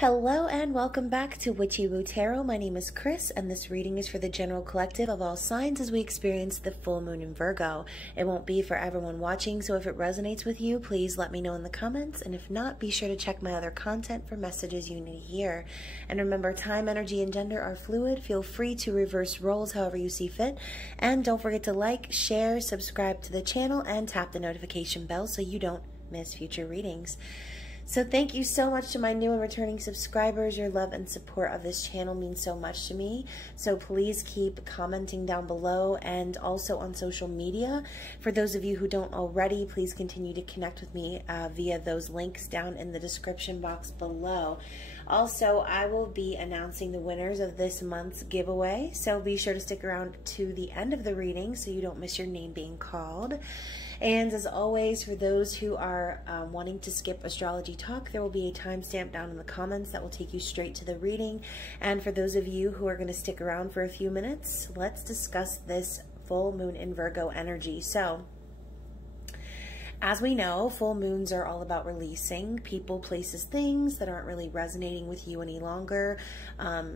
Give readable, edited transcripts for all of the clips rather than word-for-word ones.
Hello and welcome back to Witchy-Woo Tarot. My name is Chris and this reading is for the general collective of all signs as we experience the full moon in Virgo. It won't be for everyone watching, so if it resonates with you, please let me know in the comments, and if not, be sure to check my other content for messages you need to hear. And remember, time, energy, and gender are fluid. Feel free to reverse roles however you see fit, and don't forget to like, share, subscribe to the channel, and tap the notification bell so you don't miss future readings. So thank you so much to my new and returning subscribers. Your love and support of this channel means so much to me. So please keep commenting down below and also on social media. For those of you who don't already, please continue to connect with me via those links down in the description box below. Also, I will be announcing the winners of this month's giveaway, so be sure to stick around to the end of the reading so you don't miss your name being called. And as always, for those who are wanting to skip astrology talk, there will be a timestamp down in the comments that will take you straight to the reading. And for those of you who are going to stick around for a few minutes, let's discuss this full moon in Virgo energy. So, as we know, full moons are all about releasing people, places, things that aren't really resonating with you any longer.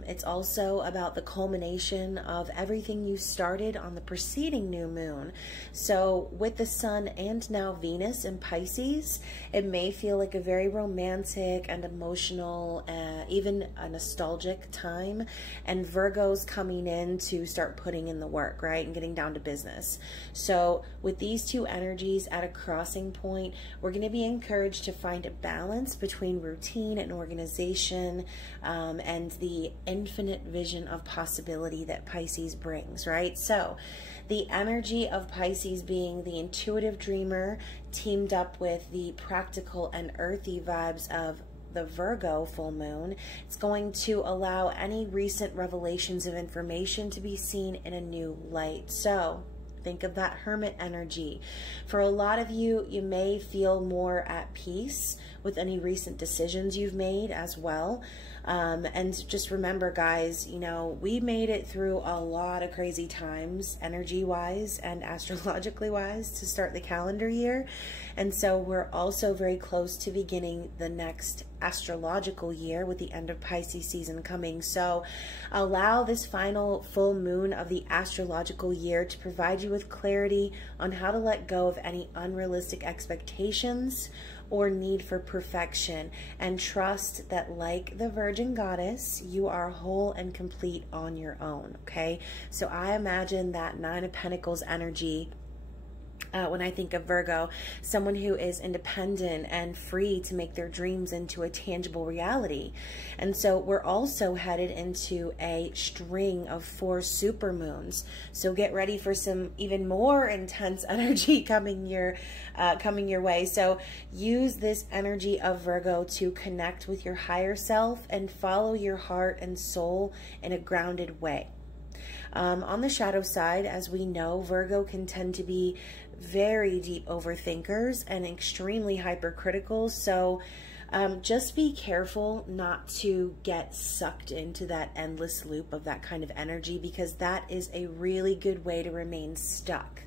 It's also about the culmination of everything you started on the preceding new moon. So with the sun and now Venus in Pisces, it may feel like a very romantic and emotional, even a nostalgic time. And Virgo's coming in to start putting in the work, right? And getting down to business. So with these two energies at a crossing point, we're going to be encouraged to find a balance between routine and organization, and the infinite vision of possibility that Pisces brings, right? So the energy of Pisces being the intuitive dreamer teamed up with the practical and earthy vibes of the Virgo full moon, it's going to allow any recent revelations of information to be seen in a new light. So think of that hermit energy. For a lot of you, you may feel more at peace with any recent decisions you've made as well. And just remember, guys, you know, we made it through a lot of crazy times, energy-wise and astrologically-wise, to start the calendar year. And so we're also very close to beginning the next astrological year with the end of Pisces season coming. So allow this final full moon of the astrological year to provide you with clarity on how to let go of any unrealistic expectations or need for perfection, and trust that, like the Virgin Goddess, you are whole and complete on your own, okay? So I imagine that Nine of Pentacles energy when I think of Virgo, someone who is independent and free to make their dreams into a tangible reality. And so we're also headed into a string of 4 super moons. So get ready for some even more intense energy coming your way. So use this energy of Virgo to connect with your higher self and follow your heart and soul in a grounded way. On the shadow side, as we know, Virgo can tend to be very deep overthinkers and extremely hypercritical. So just be careful not to get sucked into that endless loop of that kind of energy, because that is a really good way to remain stuck.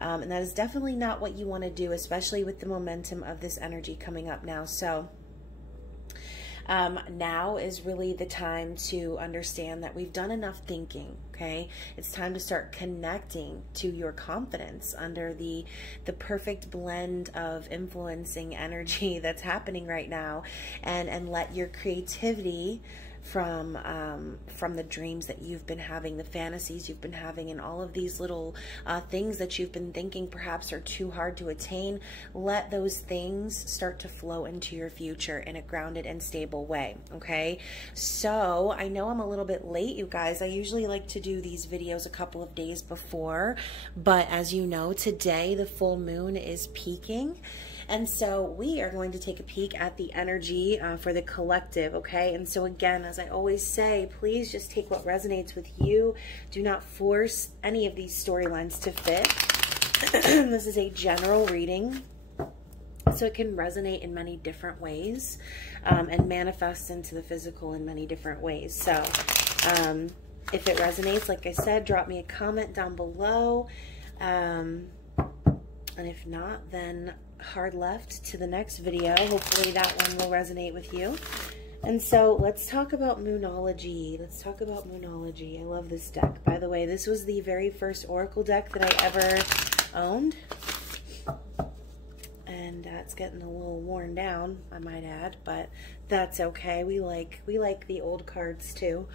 And that is definitely not what you want to do, especially with the momentum of this energy coming up now. So now is really the time to understand that we've done enough thinking, okay? It's time to start connecting to your confidence under the perfect blend of influencing energy that's happening right now, and let your creativity from the dreams that you've been having, the fantasies you've been having, and all of these little things that you've been thinking perhaps are too hard to attain, let those things start to flow into your future in a grounded and stable way, okay? So I know I'm a little bit late, you guys. I usually like to do these videos a couple of days before, but as you know, today the full moon is peaking. And so we are going to take a peek at the energy for the collective, okay? And so again, as I always say, please just take what resonates with you. Do not force any of these storylines to fit. This is a general reading, so it can resonate in many different ways and manifest into the physical in many different ways. So if it resonates, like I said, drop me a comment down below. And if not, then hard left to the next video. Hopefully that one will resonate with you. And so let's talk about Moonology. Let's talk about Moonology. I love this deck. By the way, this was the very first Oracle deck that I ever owned. And it's getting a little worn down, I might add, but that's okay. We like the old cards too.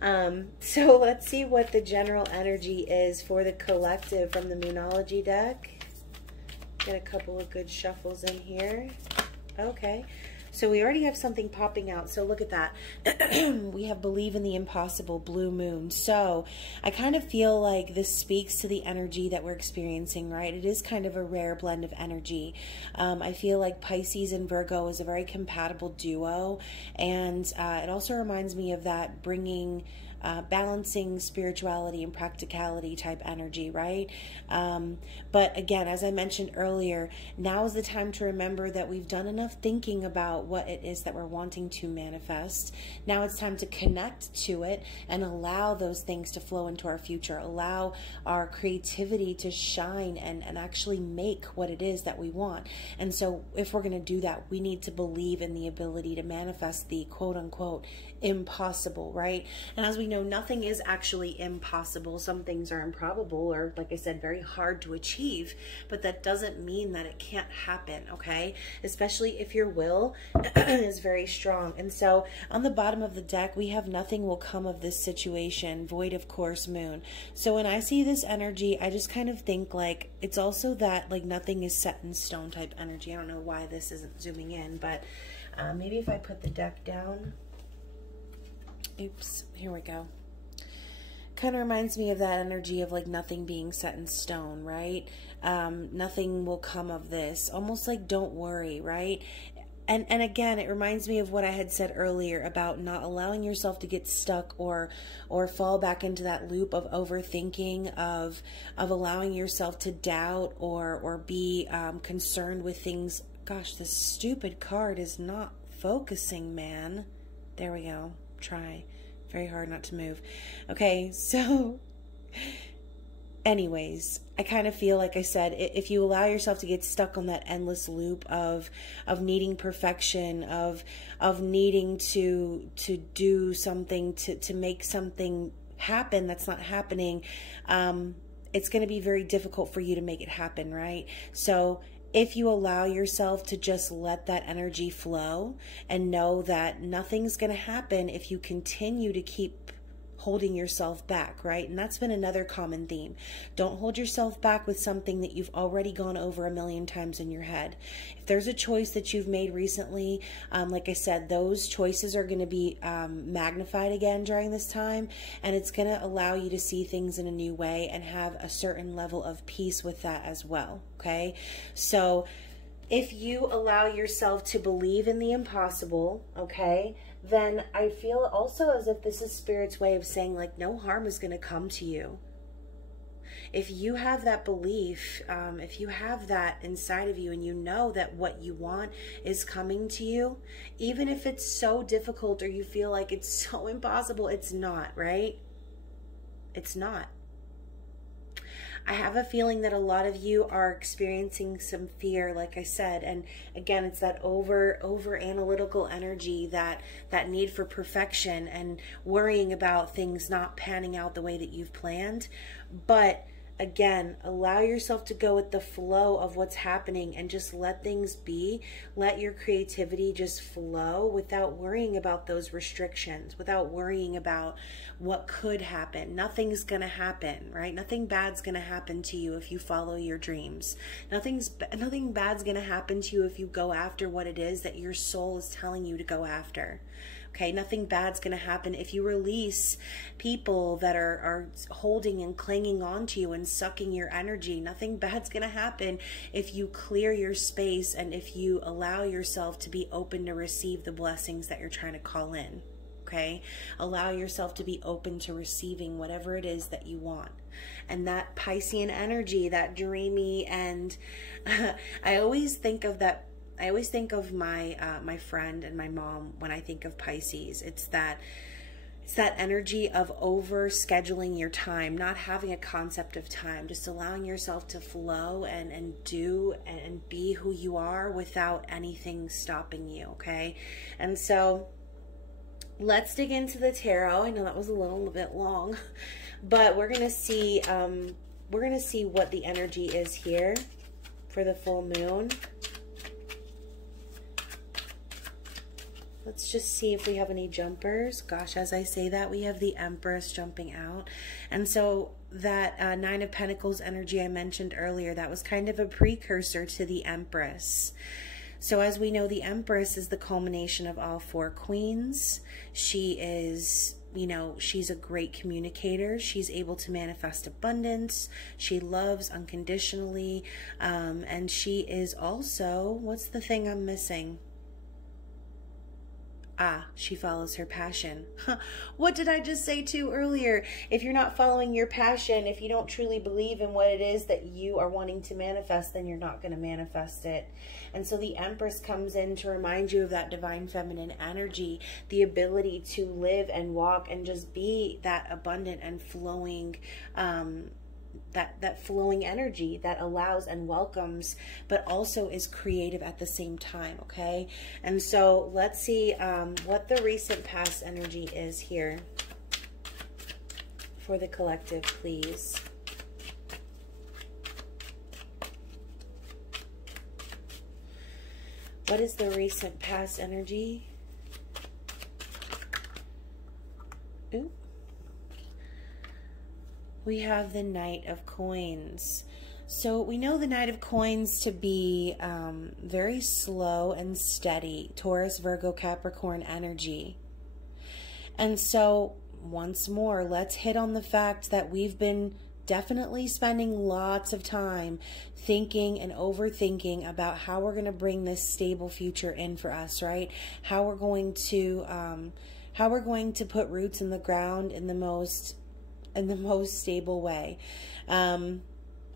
So let's see what the general energy is for the collective from the Moonology deck. Get a couple of good shuffles in here. Okay. So we already have something popping out. So look at that. We have Believe in the Impossible, Blue Moon. So I kind of feel like this speaks to the energy that we're experiencing, right? It is kind of a rare blend of energy. I feel like Pisces and Virgo is a very compatible duo. And it also reminds me of that bringing... balancing spirituality and practicality type energy, right? But again, as I mentioned earlier, now is the time to remember that we've done enough thinking about what it is that we're wanting to manifest. Now it's time to connect to it and allow those things to flow into our future, allow our creativity to shine and actually make what it is that we want. And so if we're going to do that, we need to believe in the ability to manifest the quote-unquote impossible, right? And as we know, nothing is actually impossible. Some things are improbable or, like I said, very hard to achieve, but that doesn't mean that it can't happen, okay? Especially if your will is very strong. And so on the bottom of the deck, we have nothing will come of this situation, void of course, moon. So when I see this energy, I just kind of think like it's also that like nothing is set in stone type energy. I don't know why this isn't zooming in, but maybe if I put the deck down. Oops, here we go. Kind of reminds me of that energy of like nothing being set in stone, right? Nothing will come of this. Almost like don't worry, right? And again, it reminds me of what I had said earlier about not allowing yourself to get stuck or fall back into that loop of overthinking, of allowing yourself to doubt or be concerned with things. Gosh, this stupid card is not focusing, man. There we go. Try very hard not to move. Okay, so anyways, I kind of feel like I said, if you allow yourself to get stuck on that endless loop of needing perfection, of needing to do something to make something happen that's not happening, it's going to be very difficult for you to make it happen, right? So if you allow yourself to just let that energy flow and know that nothing's going to happen if you continue to keep holding yourself back, right? And that's been another common theme. Don't hold yourself back with something that you've already gone over a million times in your head. If there's a choice that you've made recently, like I said, those choices are going to be magnified again during this time, and it's going to allow you to see things in a new way and have a certain level of peace with that as well, okay? So if you allow yourself to believe in the impossible, okay, then I feel also as if this is Spirit's way of saying, like, no harm is going to come to you. If you have that belief, if you have that inside of you and you know that what you want is coming to you, even if it's so difficult or you feel like it's so impossible, it's not, right? It's not. I have a feeling that a lot of you are experiencing some fear, like I said, and again, it's that over analytical energy, that need for perfection and worrying about things not panning out the way that you've planned. But again, allow yourself to go with the flow of what's happening and just let things be. Let your creativity just flow without worrying about those restrictions, without worrying about what could happen. Nothing's going to happen, right? Nothing bad's going to happen to you if you follow your dreams. Nothing bad's going to happen to you if you go after what it is that your soul is telling you to go after. Okay, nothing bad's going to happen if you release people that are holding and clinging on to you and sucking your energy. Nothing bad's going to happen if you clear your space and if you allow yourself to be open to receive the blessings that you're trying to call in. Okay, allow yourself to be open to receiving whatever it is that you want. And that Piscean energy, that dreamy, and I always think of that. I always think of my my friend and my mom when I think of Pisces. It's that energy of over scheduling your time, not having a concept of time, just allowing yourself to flow and do and be who you are without anything stopping you, okay? And so let's dig into the tarot. I know that was a little bit long, but we're going to see what the energy is here for the full moon. Let's just see if we have any jumpers. Gosh, as I say that, we have the Empress jumping out. And so that Nine of Pentacles energy I mentioned earlier, that was kind of a precursor to the Empress. So as we know, the Empress is the culmination of all four queens. She is, you know, she's a great communicator. She's able to manifest abundance. She loves unconditionally. And she is also, what's the thing I'm missing? She follows her passion. What did I just say to earlier? If you're not following your passion, if you don't truly believe in what it is that you are wanting to manifest, then you're not going to manifest it. And so the Empress comes in to remind you of that divine feminine energy, the ability to live and walk and just be that abundant and flowing, that flowing energy that allows and welcomes, but also is creative at the same time, okay? And so let's see what the recent past energy is here for the collective, please. What is the recent past energy? Ooh. We have the Knight of Coins. So we know the Knight of Coins to be very slow and steady, Taurus, Virgo, Capricorn energy. And so once more, let's hit on the fact that we've been definitely spending lots of time thinking and overthinking about how we're going to bring this stable future in for us, right? How we're going to put roots in the ground in the most stable way.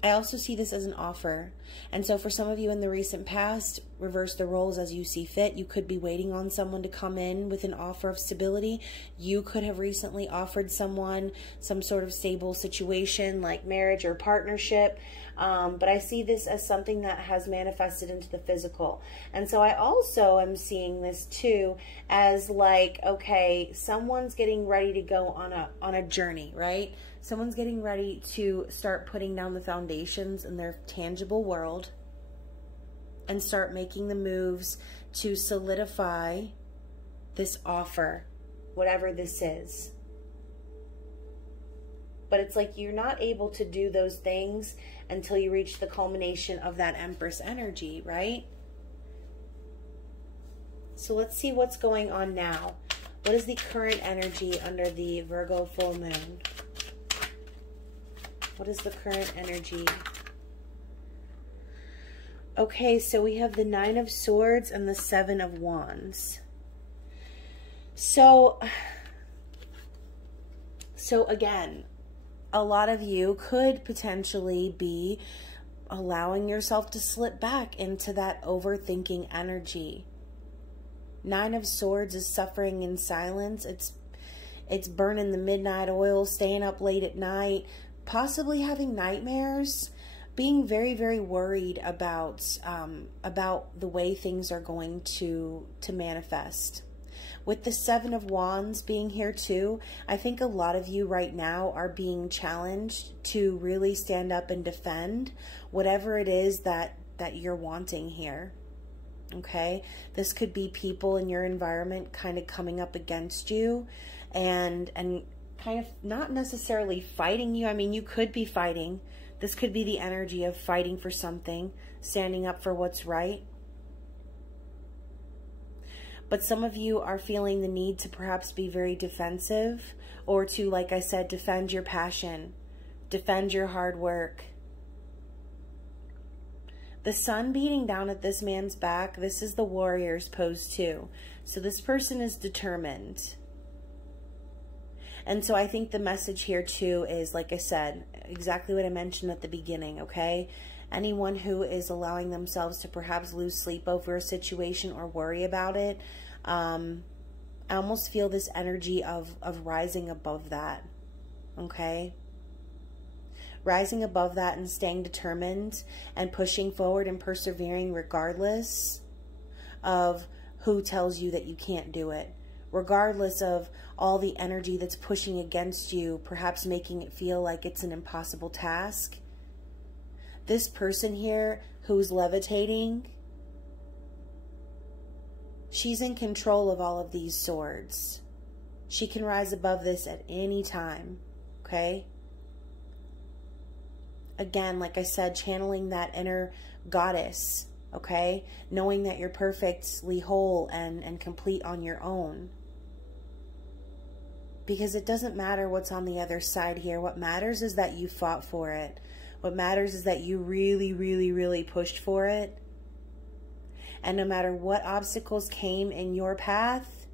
I also see this as an offer. And so for some of you in the recent past, reverse the roles as you see fit. You could be waiting on someone to come in with an offer of stability. You could have recently offered someone some sort of stable situation like marriage or partnership. But I see this as something that has manifested into the physical. And so I also am seeing this too as like, okay, someone's getting ready to go on a journey, right? Someone's getting ready to start putting down the foundations in their tangible world and start making the moves to solidify this offer, whatever this is. But it's like you're not able to do those things until you reach the culmination of that Empress energy, right? So let's see what's going on now. What is the current energy under the Virgo full moon? What is the current energy? Okay, so we have the Nine of Swords and the Seven of Wands. So again, a lot of you could potentially be allowing yourself to slip back into that overthinking energy. Nine of Swords is suffering in silence. It's burning the midnight oil, staying up late at night, possibly having nightmares, being very, very worried about the way things are going to manifest. With the Seven of Wands being here too, I think a lot of you right now are being challenged to really stand up and defend whatever it is that you're wanting here. Okay? This could be people in your environment kind of coming up against you and kind of not necessarily fighting you. I mean, you could be fighting. This could be the energy of fighting for something, standing up for what's right. But some of you are feeling the need to perhaps be very defensive or to, like I said, defend your passion, defend your hard work. The sun beating down at this man's back, this is the warrior's pose too. So this person is determined. And so I think the message here too is, like I said, exactly what I mentioned at the beginning, okay? Anyone who is allowing themselves to perhaps lose sleep over a situation or worry about it, I almost feel this energy of rising above that, okay? Rising above that and staying determined and pushing forward and persevering regardless of who tells you that you can't do it, regardless of all the energy that's pushing against you, perhaps making it feel like it's an impossible task. This person here who's levitating, she's in control of all of these swords. She can rise above this at any time, okay? Again, like I said, channeling that inner goddess, okay? Knowing that you're perfectly whole and complete on your own. Because it doesn't matter what's on the other side here. What matters is that you fought for it. What matters is that you really, really, really pushed for it. And no matter what obstacles came in your path,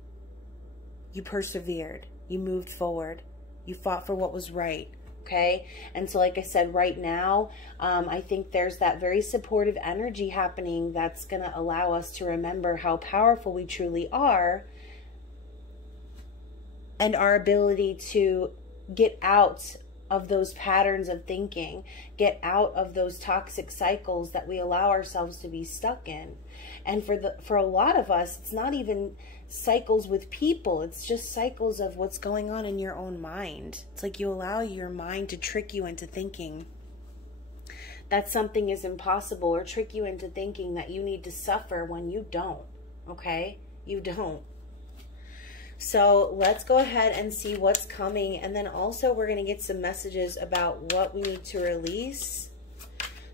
you persevered. You moved forward. You fought for what was right. Okay? And so like I said, right now, I think there's that very supportive energy happening that's going to allow us to remember how powerful we truly are and our ability to get out of those patterns of thinking, get out of those toxic cycles that we allow ourselves to be stuck in. And for a lot of us, it's not even cycles with people, it's just cycles of what's going on in your own mind. It's like you allow your mind to trick you into thinking that something is impossible, or trick you into thinking that you need to suffer when you don't, okay? You don't. So let's go ahead and see what's coming. And then also we're going to get some messages about what we need to release.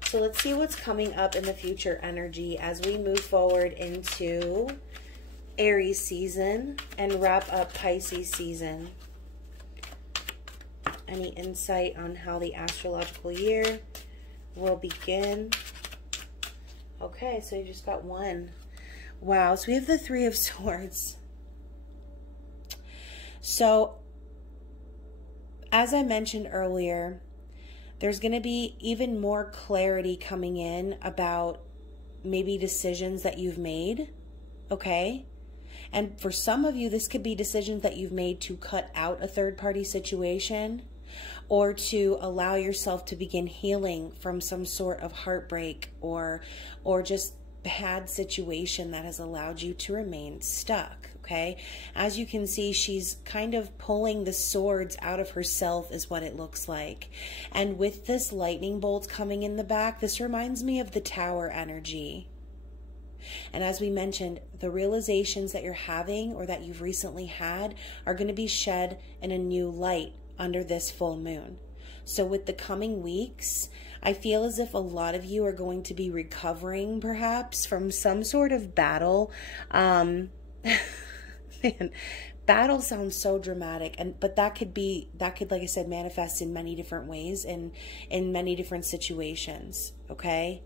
So let's see what's coming up in the future energy as we move forward into Aries season and wrap up Pisces season. Any insight on how the astrological year will begin? Okay, so you just got one. Wow, so we have the Three of Swords. So, as I mentioned earlier, there's going to be even more clarity coming in about maybe decisions that you've made, okay? And for some of you, this could be decisions that you've made to cut out a third-party situation or to allow yourself to begin healing from some sort of heartbreak or just bad situation that has allowed you to remain stuck. Okay, as you can see, she's kind of pulling the swords out of herself is what it looks like. And with this lightning bolt coming in the back, this reminds me of the Tower energy. And as we mentioned, the realizations that you're having or that you've recently had are going to be shed in a new light under this full moon. So with the coming weeks, I feel as if a lot of you are going to be recovering perhaps from some sort of battle. Man, battle sounds so dramatic, but that could, like I said, manifest in many different ways and in many different situations, okay?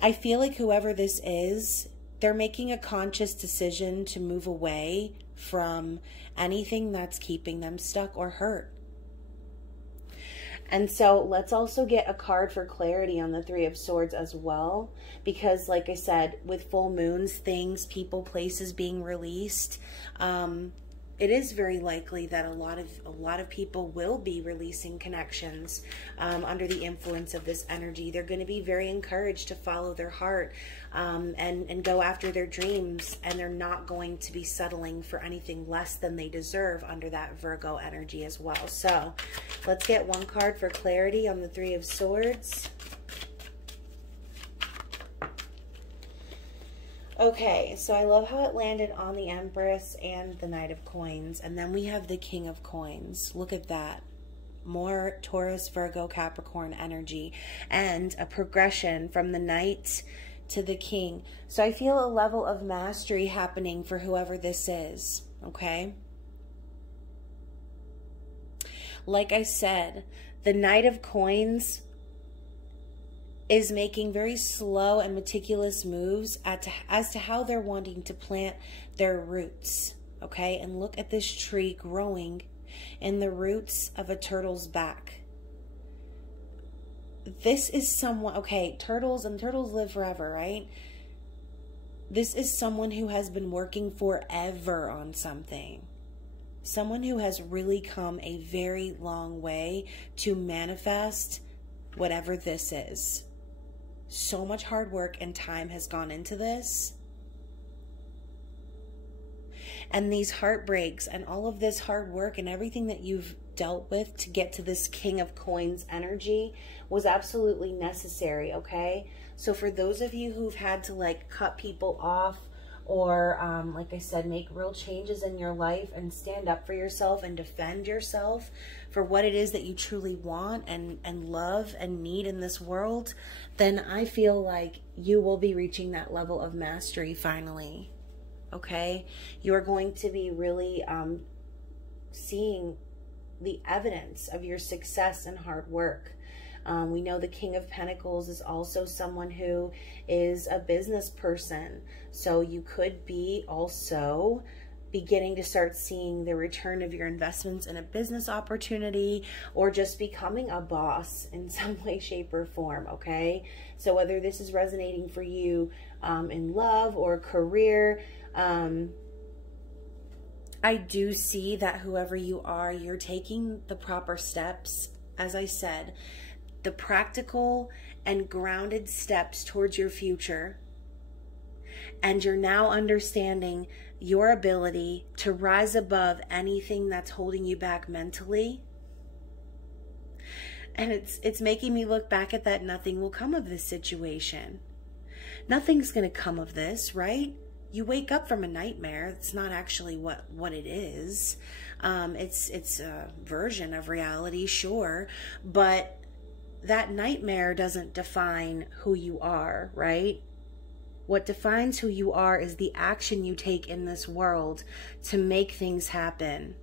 I feel like whoever this is, they're making a conscious decision to move away from anything that's keeping them stuck or hurt. And so let's also get a card for clarity on the Three of Swords as well. Because like I said, with full moons, things, people, places being released, it is very likely that a lot of people will be releasing connections under the influence of this energy. They're going to be very encouraged to follow their heart and go after their dreams, and they're not going to be settling for anything less than they deserve under that Virgo energy as well. So let's get one card for clarity on the Three of Swords. Okay, so I love how it landed on the Empress and the Knight of Coins. And then we have the King of Coins. Look at that. More Taurus, Virgo, Capricorn energy. And a progression from the Knight to the King. So I feel a level of mastery happening for whoever this is. Okay? Like I said, the Knight of Coins is making very slow and meticulous moves as to how they're wanting to plant their roots, okay? And look at this tree growing in the roots of a turtle's back. This is someone, okay, turtles live forever, right? This is someone who has been working forever on something. Someone who has really come a very long way to manifest whatever this is. So much hard work and time has gone into this. And these heartbreaks and all of this hard work and everything that you've dealt with to get to this King of Coins energy was absolutely necessary, okay? So for those of you who've had to like cut people off, or like I said, make real changes in your life and stand up for yourself and defend yourself for what it is that you truly want and love and need in this world, then I feel like you will be reaching that level of mastery finally, okay? You're going to be really seeing the evidence of your success and hard work. We know the King of Pentacles is also someone who is a business person. So you could be also beginning to start seeing the return of your investments in a business opportunity, or just becoming a boss in some way, shape, or form, okay? So whether this is resonating for you in love or career, I do see that whoever you are, you're taking the proper steps. As I said, the practical and grounded steps towards your future. And you're now understanding your ability to rise above anything that's holding you back mentally. And it's making me look back at that nothing will come of this situation. Nothing's going to come of this, right? You wake up from a nightmare. It's not actually what it is. It's a version of reality, sure, but that nightmare doesn't define who you are, right? What defines who you are is the action you take in this world to make things happen.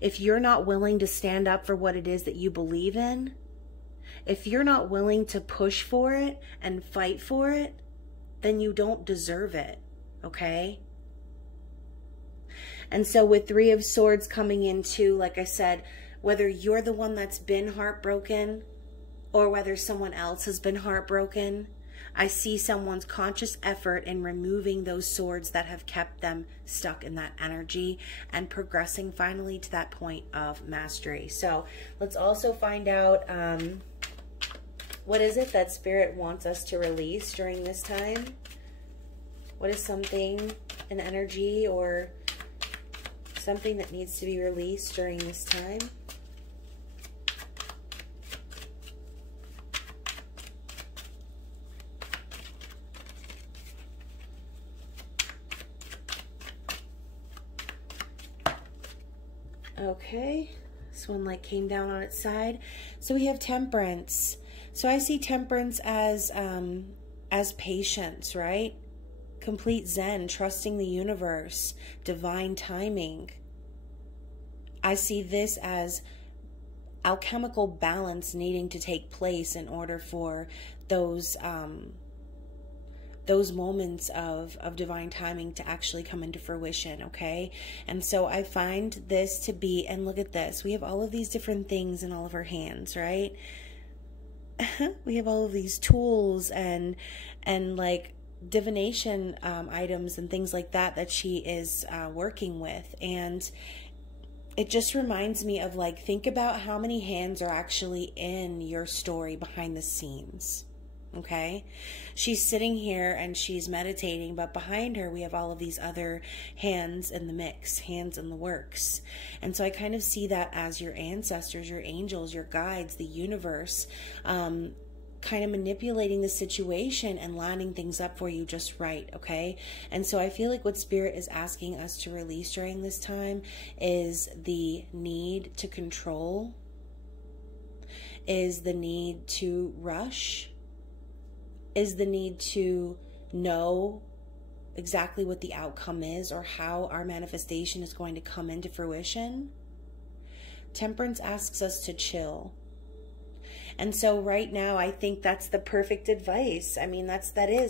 If you're not willing to stand up for what it is that you believe in, if you're not willing to push for it and fight for it, then you don't deserve it, okay? And so with Three of Swords coming into, like I said, whether you're the one that's been heartbroken or whether someone else has been heartbroken, I see someone's conscious effort in removing those swords that have kept them stuck in that energy and progressing finally to that point of mastery. So let's also find out what is it that Spirit wants us to release during this time? What is something, an energy or something that needs to be released during this time? Okay, this one like came down on its side. So we have Temperance. So I see Temperance as patience, right? Complete Zen, trusting the universe, divine timing. I see this as alchemical balance needing to take place in order for those moments of divine timing to actually come into fruition, okay? And so I find this to be, and look at this, we have all of these different things in all of our hands, right? We have all of these tools and like divination items and things like that she is working with. And it just reminds me of, like, think about how many hands are actually in your story behind the scenes. Okay, she's sitting here and she's meditating, but behind her we have all of these other hands in the mix, hands in the works. And so I kind of see that as your ancestors, your angels, your guides, the universe, kind of manipulating the situation and lining things up for you just right, okay? And so I feel like what Spirit is asking us to release during this time is the need to control, is the need to rush, is the need to know exactly what the outcome is or how our manifestation is going to come into fruition. Temperance asks us to chill. And so right now, I think that's the perfect advice. I mean,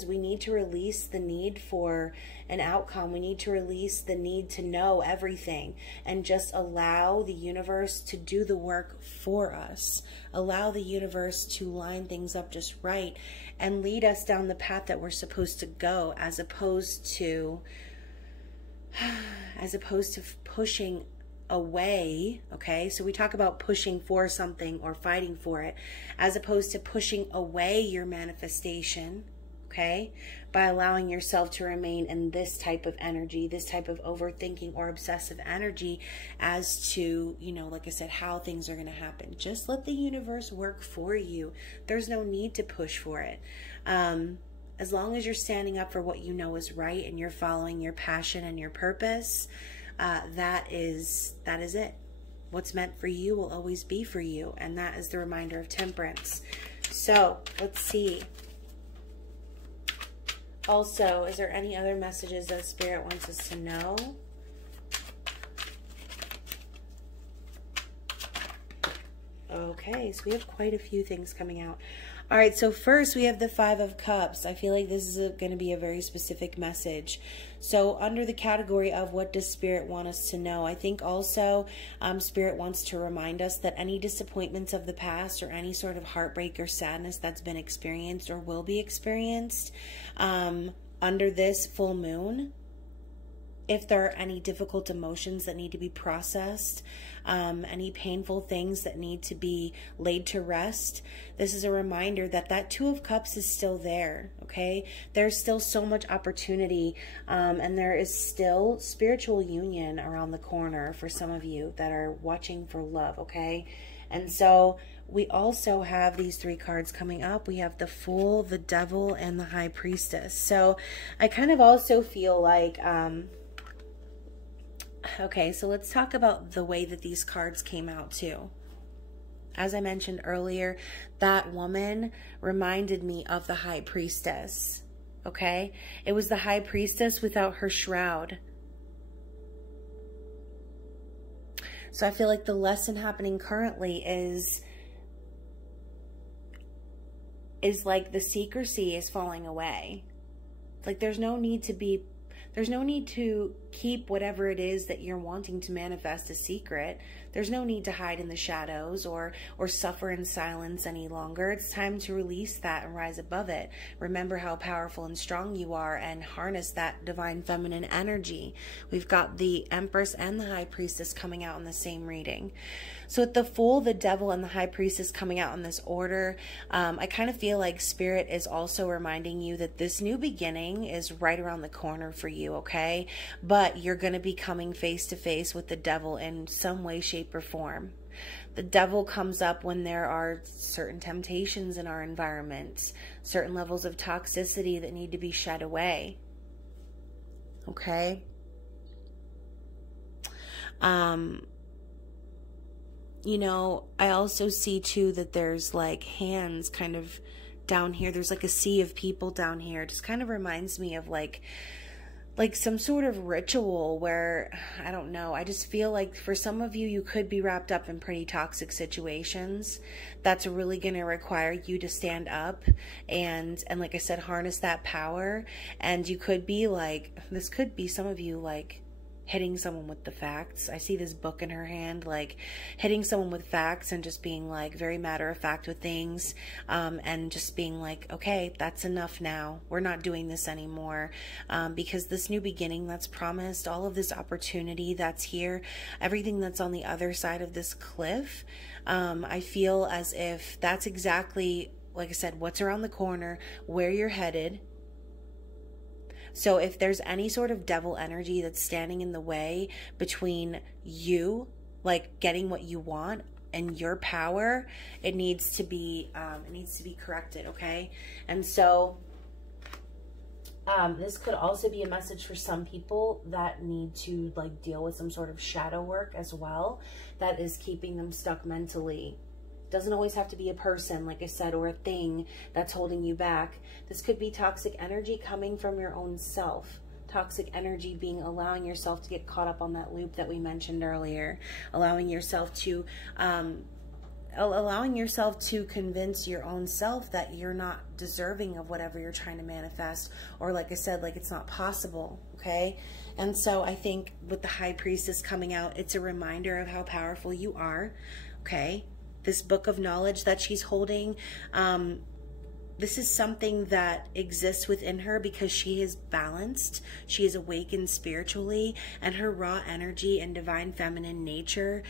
we need to release the need for an outcome. We need to release the need to know everything and just allow the universe to do the work for us. Allow the universe to line things up just right and lead us down the path that we're supposed to go, as opposed to pushing away, okay? So we talk about pushing for something or fighting for it, as opposed to pushing away your manifestation, okay? By allowing yourself to remain in this type of energy, this type of overthinking or obsessive energy as to, you know, like I said, how things are going to happen. Just let the universe work for you. There's no need to push for it. As long as you're standing up for what you know is right and you're following your passion and your purpose, that is it. What's meant for you will always be for you. And that is the reminder of Temperance. So let's see. Also, is there any other messages that Spirit wants us to know? Okay, so we have quite a few things coming out. All right, so first we have the Five of Cups. I feel like this is going to be a very specific message. So under the category of what does Spirit want us to know, I think also Spirit wants to remind us that any disappointments of the past or any sort of heartbreak or sadness that's been experienced or will be experienced under this full moon, if there are any difficult emotions that need to be processed, any painful things that need to be laid to rest, this is a reminder that that Two of Cups is still there, okay? There's still so much opportunity, and there is still spiritual union around the corner for some of you that are watching for love, okay? And so we also have these three cards coming up. We have the Fool, the Devil, and the High Priestess. So I kind of also feel like... okay, so let's talk about the way that these cards came out too. As I mentioned earlier, that woman reminded me of the High Priestess, okay? It was the High Priestess without her shroud. So I feel like the lesson happening currently is like the secrecy is falling away. Like there's no need to keep whatever it is that you're wanting to manifest a secret. There's no need to hide in the shadows or suffer in silence any longer. It's time to release that and rise above it. Remember how powerful and strong you are and harness that divine feminine energy. We've got the Empress and the High Priestess coming out in the same reading. So with the Fool, the Devil, and the High Priestess coming out in this order, I kind of feel like Spirit is also reminding you that this new beginning is right around the corner for you, okay? But you're going to be coming face to face with the Devil in some way, shape, or form. The Devil comes up when there are certain temptations in our environment, certain levels of toxicity that need to be shed away, okay? You know, I also see too that there's like hands kind of down here. There's like a sea of people down here. It just kind of reminds me of like some sort of ritual where, I don't know, I just feel like for some of you, you could be wrapped up in pretty toxic situations. That's really going to require you to stand up and like I said, harness that power. And you could be like, this could be some of you like hitting someone with the facts. I see this book in her hand, like hitting someone with facts and just being like very matter of fact with things, and just being like, okay, that's enough now. We're not doing this anymore, because this new beginning that's promised, all of this opportunity that's here, everything that's on the other side of this cliff, I feel as if that's exactly, like I said, what's around the corner, where you're headed. So if there's any sort of devil energy that's standing in the way between you, like getting what you want, and your power, it needs to be corrected, okay? And so this could also be a message for some people that need to like deal with some sort of shadow work as well, that is keeping them stuck mentally. Doesn't always have to be a person, like I said, or a thing that's holding you back. This could be toxic energy coming from your own self. Toxic energy being allowing yourself to get caught up on that loop that we mentioned earlier. Allowing yourself to convince your own self that you're not deserving of whatever you're trying to manifest. Or like I said, like it's not possible, okay? And so I think with the High Priestess coming out, it's a reminder of how powerful you are, okay? This book of knowledge that she's holding, this is something that exists within her because she is balanced, she is awakened spiritually, and her raw energy and divine feminine nature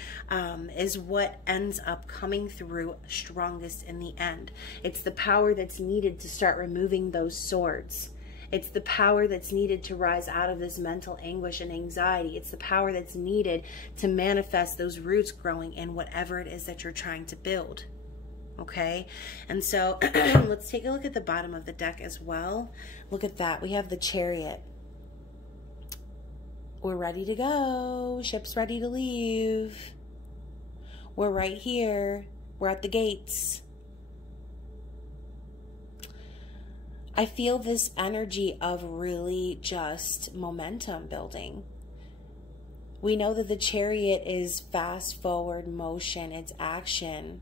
is what ends up coming through strongest in the end. It's the power that's needed to start removing those swords. It's the power that's needed to rise out of this mental anguish and anxiety. It's the power that's needed to manifest those roots growing in whatever it is that you're trying to build. Okay, and so let's take a look at the bottom of the deck as well. Look at that. We have the Chariot. We're ready to go. Ship's ready to leave. We're right here. We're at the gates. I feel this energy of really just momentum building. We know that the Chariot is fast forward motion. It's action.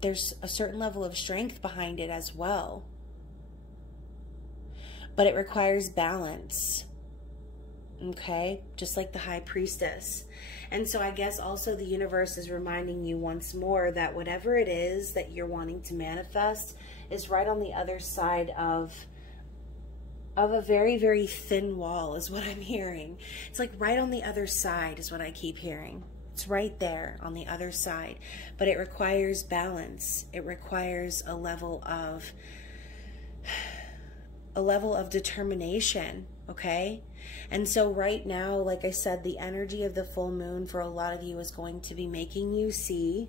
There's a certain level of strength behind it as well. But it requires balance. Okay? Just like the High Priestess. And so I guess also the universe is reminding you once more that whatever it is that you're wanting to manifest is right on the other side of a very, very thin wall is what I'm hearing. It's like right on the other side is what I keep hearing. It's right there on the other side, but it requires balance. It requires a level of determination, okay? And so right now, like I said, the energy of the full moon for a lot of you is going to be making you see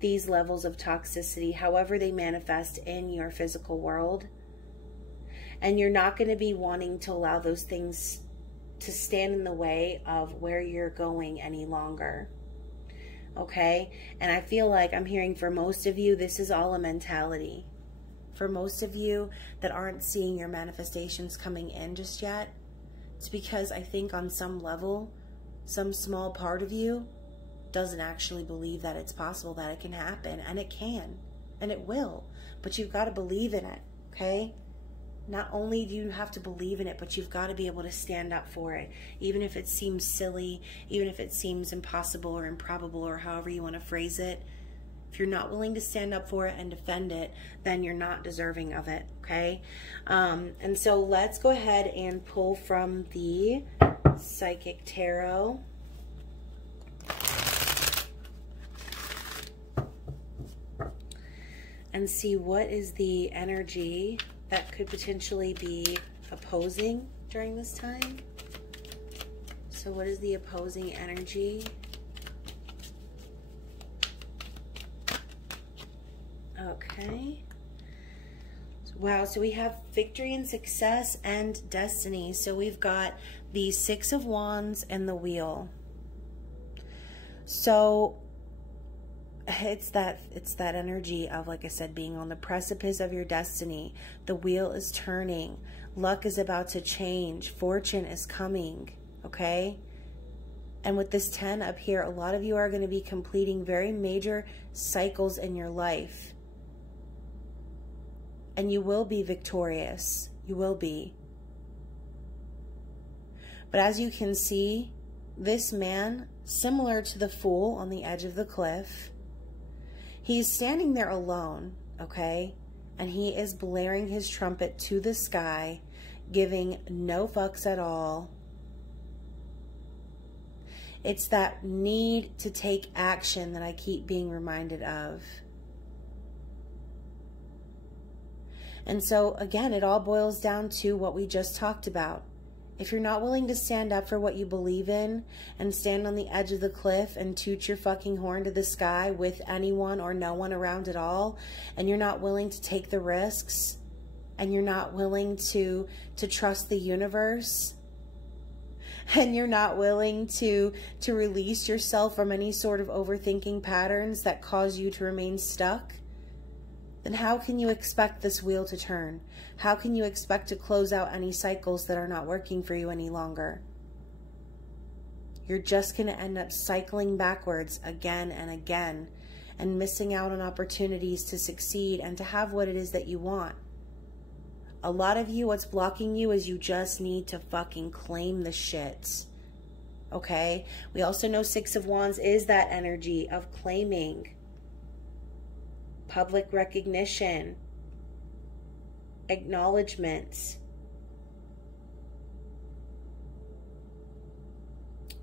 these levels of toxicity, however they manifest in your physical world. And you're not going to be wanting to allow those things to stand in the way of where you're going any longer. Okay? And I feel like I'm hearing for most of you, this is all a mentality. For most of you that aren't seeing your manifestations coming in just yet, it's because I think on some level, some small part of you doesn't actually believe that it's possible, that it can happen. And it can. And it will. But you've got to believe in it. Okay? Not only do you have to believe in it, but you've got to be able to stand up for it. Even if it seems silly, even if it seems impossible or improbable or however you want to phrase it. If you're not willing to stand up for it and defend it, then you're not deserving of it, okay? And so let's go ahead and pull from the Psychic Tarot. And see what is the energy that could potentially be opposing during this time. So what is the opposing energy? Okay. Wow, so we have victory and success and destiny. So we've got the Six of Wands and the Wheel. So it's that energy of, like I said, being on the precipice of your destiny. The wheel is turning. Luck is about to change. Fortune is coming, okay? And with this 10 up here, a lot of you are going to be completing very major cycles in your life. And you will be victorious. You will be. But as you can see, this man, similar to the Fool on the edge of the cliff, he's standing there alone, okay? And he is blaring his trumpet to the sky, giving no fucks at all. It's that need to take action that I keep being reminded of. And so, again, it all boils down to what we just talked about. If you're not willing to stand up for what you believe in and stand on the edge of the cliff and toot your fucking horn to the sky with anyone or no one around at all, and you're not willing to take the risks, and you're not willing to trust the universe, and you're not willing to release yourself from any sort of overthinking patterns that cause you to remain stuck, then how can you expect this wheel to turn? How can you expect to close out any cycles that are not working for you any longer? You're just going to end up cycling backwards again and again and missing out on opportunities to succeed and to have what it is that you want. A lot of you, what's blocking you is you just need to fucking claim the shit. Okay? We also know Six of Wands is that energy of claiming. public recognition, acknowledgement.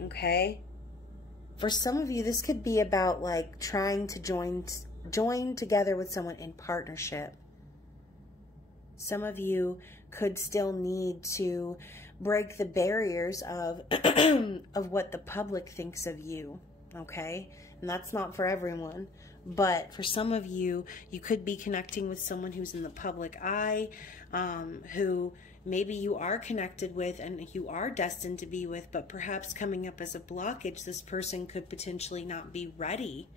Okay? For some of you, this could be about like trying to join together with someone in partnership. Some of you could still need to break the barriers of of what the public thinks of you, okay? And that's not for everyone, but for some of you, you could be connecting with someone who's in the public eye, who maybe you are connected with and you are destined to be with, but perhaps coming up as a blockage, this person could potentially not be ready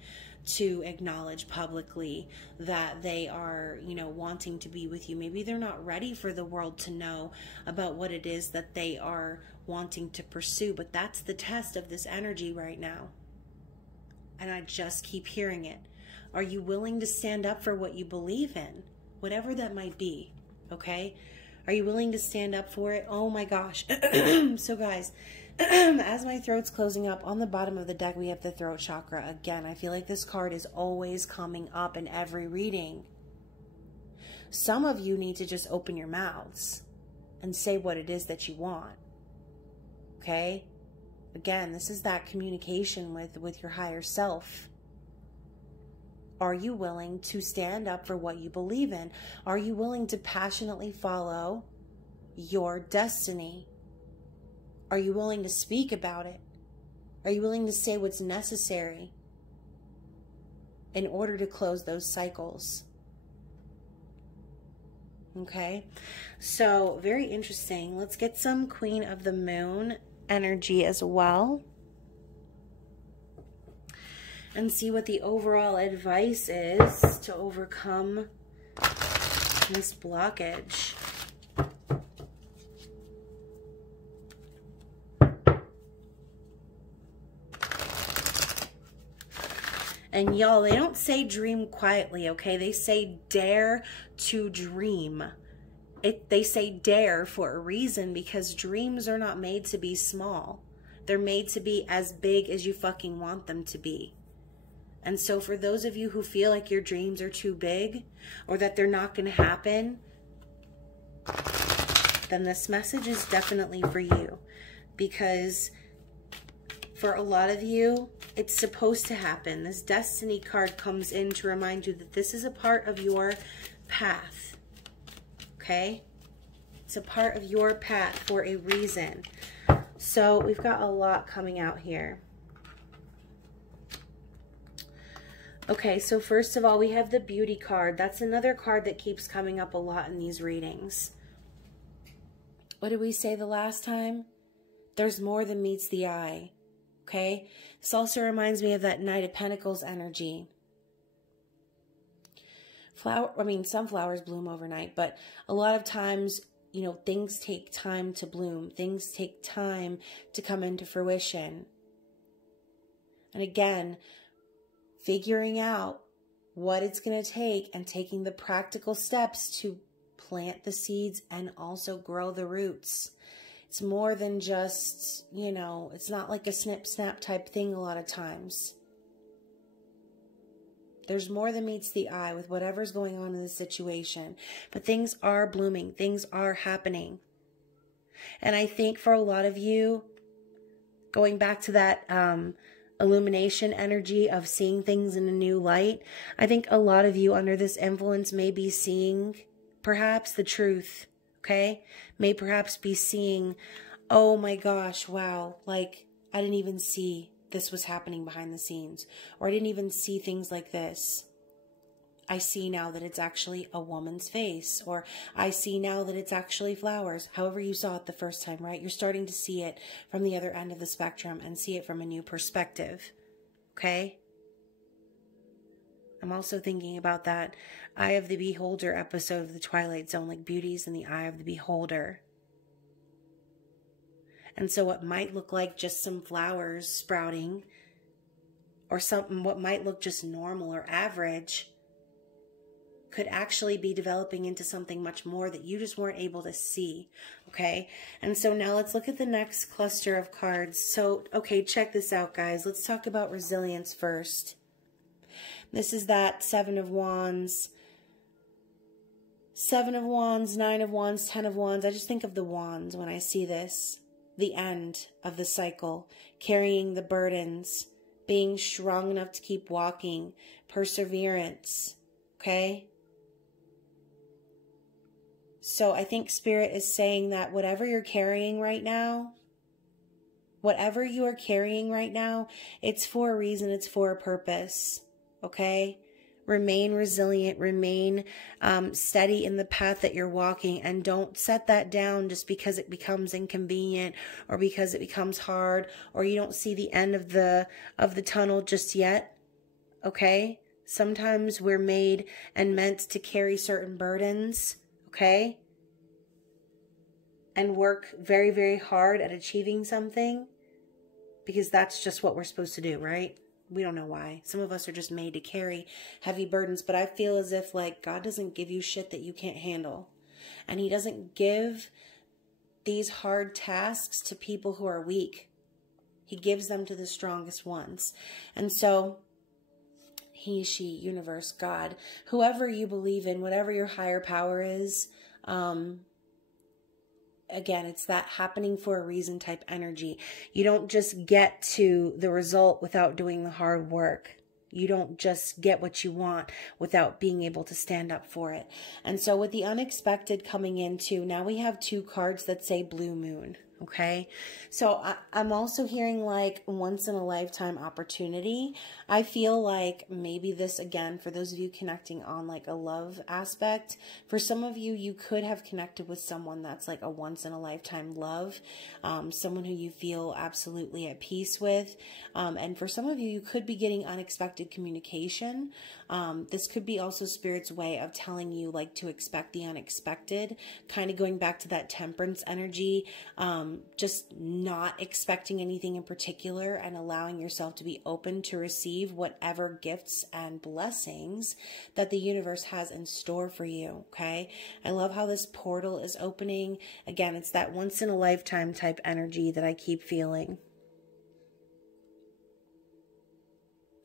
to acknowledge publicly that they are, you know, wanting to be with you. Maybe they're not ready for the world to know about what it is that they are wanting to pursue, but that's the test of this energy right now. And I just keep hearing it. Are you willing to stand up for what you believe in? Whatever that might be, okay? Are you willing to stand up for it? Oh my gosh. So guys, as my throat's closing up, on the bottom of the deck, we have the throat chakra. Again, I feel like this card is always coming up in every reading. Some of you need to just open your mouths and say what it is that you want. Okay? Again, this is that communication with your higher self. Are you willing to stand up for what you believe in? Are you willing to passionately follow your destiny? Are you willing to speak about it? Are you willing to say what's necessary in order to close those cycles? Okay, so very interesting. Let's get some Queen of the Moon energy as well, and see what the overall advice is to overcome this blockage. And y'all, they don't say dream quietly, okay? They say dare to dream. They say dare for a reason, because dreams are not made to be small. They're made to be as big as you fucking want them to be. And so for those of you who feel like your dreams are too big or that they're not going to happen, then this message is definitely for you. Because for a lot of you, it's supposed to happen. This Destiny card comes in to remind you that this is a part of your path. Okay? It's a part of your path for a reason. So we've got a lot coming out here. Okay, so first of all, we have the Beauty card. That's another card that keeps coming up a lot in these readings. What did we say the last time? There's more than meets the eye. Okay? This also reminds me of that Knight of Pentacles energy. Some flowers bloom overnight, but a lot of times, you know, things take time to bloom. Things take time to come into fruition. And again, figuring out what it's going to take and taking the practical steps to plant the seeds and also grow the roots. It's more than just, you know, it's not like a snip snap type thing a lot of times. There's more than meets the eye with whatever's going on in the situation. But things are blooming. Things are happening. And I think for a lot of you, going back to that illumination energy of seeing things in a new light, I think a lot of you under this influence may be seeing perhaps the truth, okay? May perhaps be seeing, oh my gosh, wow, like I didn't even see this was happening behind the scenes, or I didn't even see things like this. I see now that it's actually a woman's face, or I see now that it's actually flowers. However you saw it the first time, right? You're starting to see it from the other end of the spectrum and see it from a new perspective, okay? I'm also thinking about that Eye of the Beholder episode of The Twilight Zone, like beauty's in the eye of the beholder. And so what might look like just some flowers sprouting, or something what might look just normal or average, could actually be developing into something much more that you just weren't able to see, okay? And so now let's look at the next cluster of cards. So, okay, check this out, guys. Let's talk about resilience first. This is that Seven of Wands, Nine of Wands, Ten of Wands. I just think of the wands when I see this. The end of the cycle, carrying the burdens, being strong enough to keep walking, perseverance, okay? So I think Spirit is saying that whatever you're carrying right now, it's for a reason, it's for a purpose, okay? Remain resilient, remain steady in the path that you're walking, and don't set that down just because it becomes inconvenient or because it becomes hard or you don't see the end of the tunnel just yet, okay? Sometimes we're made and meant to carry certain burdens, okay? And work very, very hard at achieving something because that's just what we're supposed to do, right? We don't know why. Some of us are just made to carry heavy burdens, but I feel as if like God doesn't give you shit that you can't handle. And he doesn't give these hard tasks to people who are weak. He gives them to the strongest ones. And so he, she, universe, God, whoever you believe in, whatever your higher power is, again, it's that happening for a reason type energy. You don't just get to the result without doing the hard work. You don't just get what you want without being able to stand up for it. And so with the unexpected coming into, now we have two cards that say blue moon. Okay, so I'm also hearing like once in a lifetime opportunity. I feel like maybe this, again, for those of you connecting on like a love aspect, for some of you, you could have connected with someone that's like a once in a lifetime love, someone who you feel absolutely at peace with. And for some of you, you could be getting unexpected communication. This could be also Spirit's way of telling you like to expect the unexpected, kind of going back to that Temperance energy, just not expecting anything in particular and allowing yourself to be open to receive whatever gifts and blessings that the universe has in store for you, okay? I love how this portal is opening. Again, it's that once in a lifetime type energy that I keep feeling.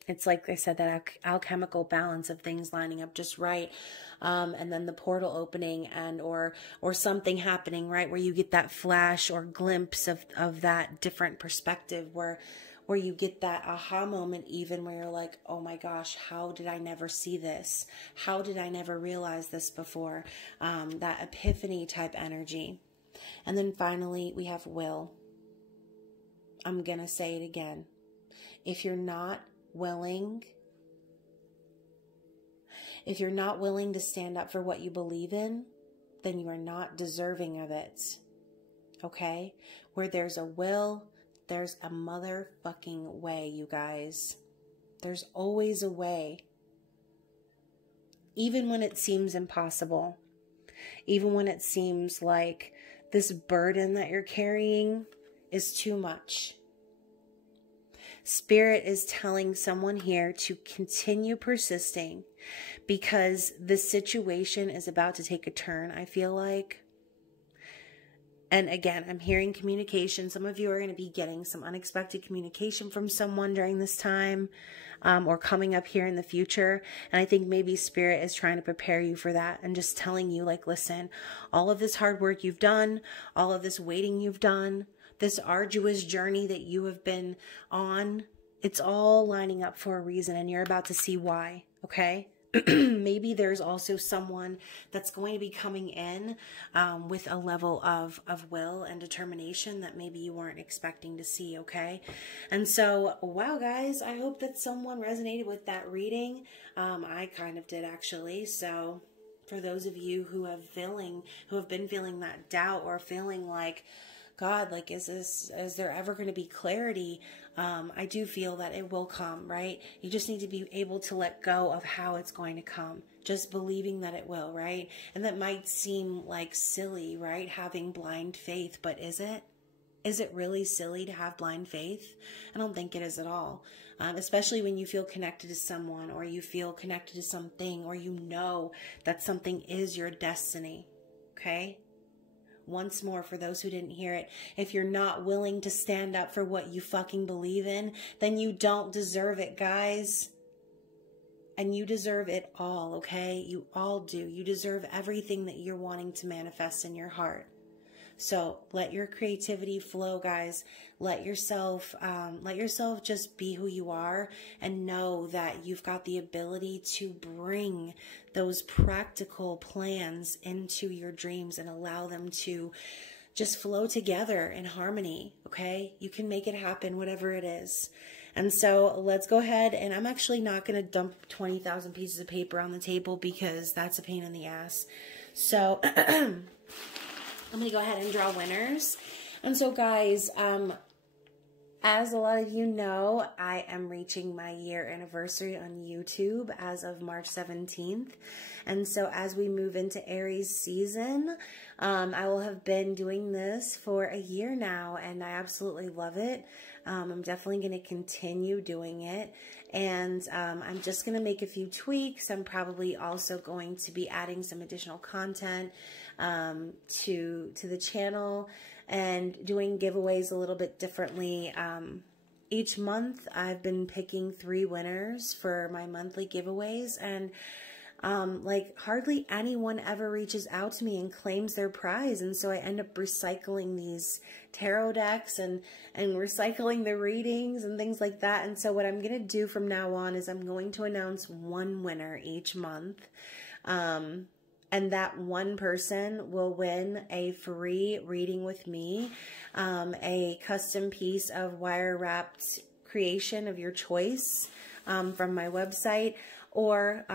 It's like I said, that alchemical balance of things lining up just right. And then the portal opening and or something happening, right? Where you get that flash or glimpse of that different perspective where you get that aha moment even where you're like, oh my gosh, how did I never see this? How did I never realize this before? That epiphany type energy. And then finally, we have will. I'm going to say it again. If you're not willing to stand up for what you believe in, then you are not deserving of it. Okay? Where there's a will, there's a motherfucking way, you guys. There's always a way. Even when it seems impossible. Even when it seems like this burden that you're carrying is too much. Spirit is telling someone here to continue persisting because the situation is about to take a turn, I feel like. And again, I'm hearing communication. Some of you are going to be getting some unexpected communication from someone during this time, or coming up here in the future. And I think maybe Spirit is trying to prepare you for that and just telling you, like, listen, all of this hard work you've done, all of this waiting you've done, this arduous journey that you have been on, it's all lining up for a reason, and you're about to see why, okay? Maybe there's also someone that's going to be coming in with a level of will and determination that maybe you weren't expecting to see, okay? And so, wow, guys, I hope that someone resonated with that reading. I kind of did, actually. So for those of you who have been feeling that doubt or feeling like, God, like, is there ever going to be clarity? I do feel that it will come, right? You just need to be able to let go of how it's going to come. Just believing that it will, right? And that might seem like silly, right? Having blind faith, but is it? Is it really silly to have blind faith? I don't think it is at all. Especially when you feel connected to someone, or you feel connected to something, or you know that something is your destiny, okay? Once more, for those who didn't hear it, if you're not willing to stand up for what you fucking believe in, then you don't deserve it, guys. And you deserve it all, okay? You all do. You deserve everything that you're wanting to manifest in your heart. So let your creativity flow, guys. Let yourself just be who you are, and know that you've got the ability to bring those practical plans into your dreams and allow them to just flow together in harmony, okay? You can make it happen, whatever it is. And so let's go ahead, and I'm actually not going to dump 20,000 pieces of paper on the table because that's a pain in the ass. So I'm going to go ahead and draw winners. And so guys, as a lot of you know, I am reaching my year anniversary on YouTube as of March 17th. And so as we move into Aries season, I will have been doing this for a year now, and I absolutely love it. I'm definitely going to continue doing it, and I'm just going to make a few tweaks. I'm probably also going to be adding some additional content to the channel and doing giveaways a little bit differently. Each month I've been picking 3 winners for my monthly giveaways, and like hardly anyone ever reaches out to me and claims their prize. And so I end up recycling these tarot decks and recycling the readings and things like that. And so what I'm going to do from now on is I'm going to announce 1 winner each month. And that one person will win a free reading with me, a custom piece of wire wrapped creation of your choice from my website, or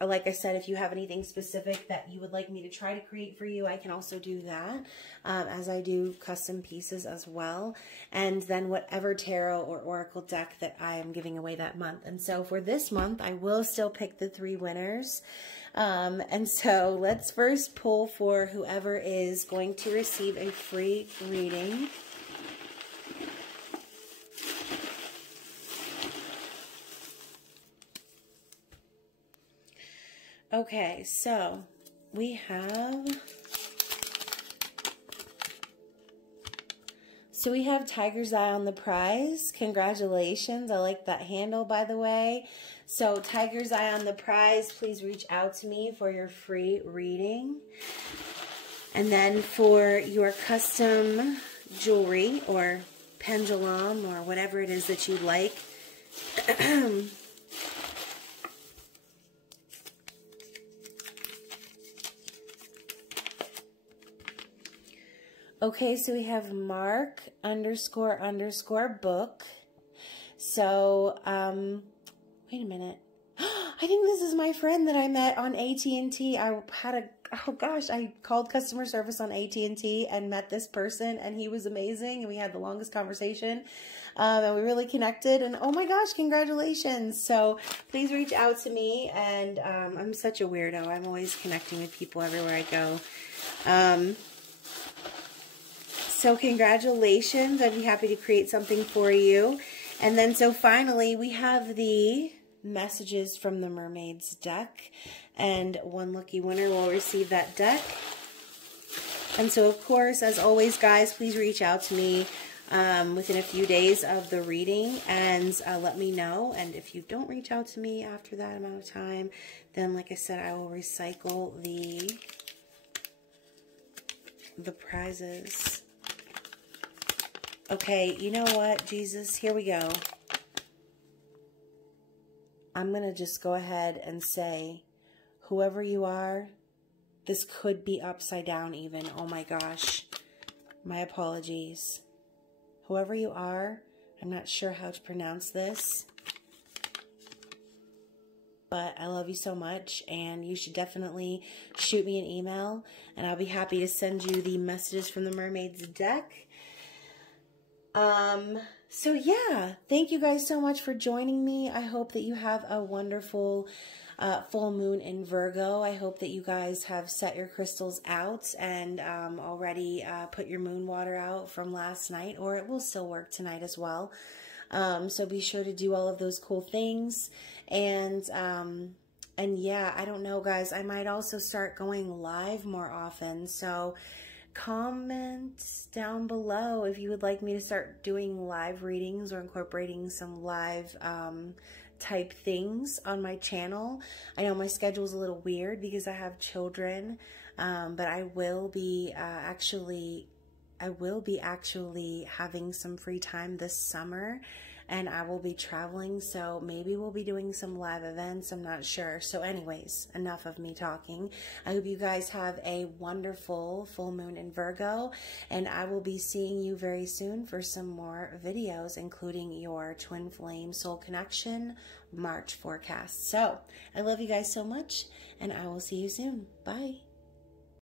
like I said, if you have anything specific that you would like me to try to create for you, I can also do that, as I do custom pieces as well. And then whatever tarot or oracle deck that I am giving away that month. And so for this month, I will still pick the 3 winners. And so let's first pull for whoever is going to receive a free reading. Okay, so we have Tiger's Eye on the prize. Congratulations. I like that handle, by the way. So Tiger's Eye on the prize, please reach out to me for your free reading. And then for your custom jewelry or pendulum or whatever it is that you like, okay, so we have Mark __ book. So, wait a minute. I think this is my friend that I met on AT&T. I called customer service on AT&T and met this person, and he was amazing, and we had the longest conversation, and we really connected, and oh my gosh, congratulations. So please reach out to me, and I'm such a weirdo. I'm always connecting with people everywhere I go. So congratulations. I'd be happy to create something for you. And then so finally we have the messages from the Mermaids deck, and 1 lucky winner will receive that deck. And so of course, as always guys, please reach out to me within a few days of the reading and let me know. And if you don't reach out to me after that amount of time, then like I said, I will recycle the prizes. Okay, you know what, Jesus, here we go. I'm going to just go ahead and say, whoever you are, this could be upside down even. Oh my gosh. My apologies. Whoever you are, I'm not sure how to pronounce this, but I love you so much, and you should definitely shoot me an email, and I'll be happy to send you the messages from the Mermaids deck. So yeah, thank you guys so much for joining me. I hope that you have a wonderful full moon in Virgo. I hope that you guys have set your crystals out and already put your moon water out from last night, or it will still work tonight as well. So be sure to do all of those cool things. And yeah, I don't know guys, I might also start going live more often. So comment down below if you would like me to start doing live readings or incorporating some live type things on my channel. I know my schedule is a little weird because I have children, but I will be actually having some free time this summer, and I will be traveling, so maybe we'll be doing some live events. I'm not sure. So anyways, enough of me talking. I hope you guys have a wonderful full moon in Virgo, and I will be seeing you very soon for some more videos, including your twin flame soul connection March forecast. So I love you guys so much, and I will see you soon. Bye.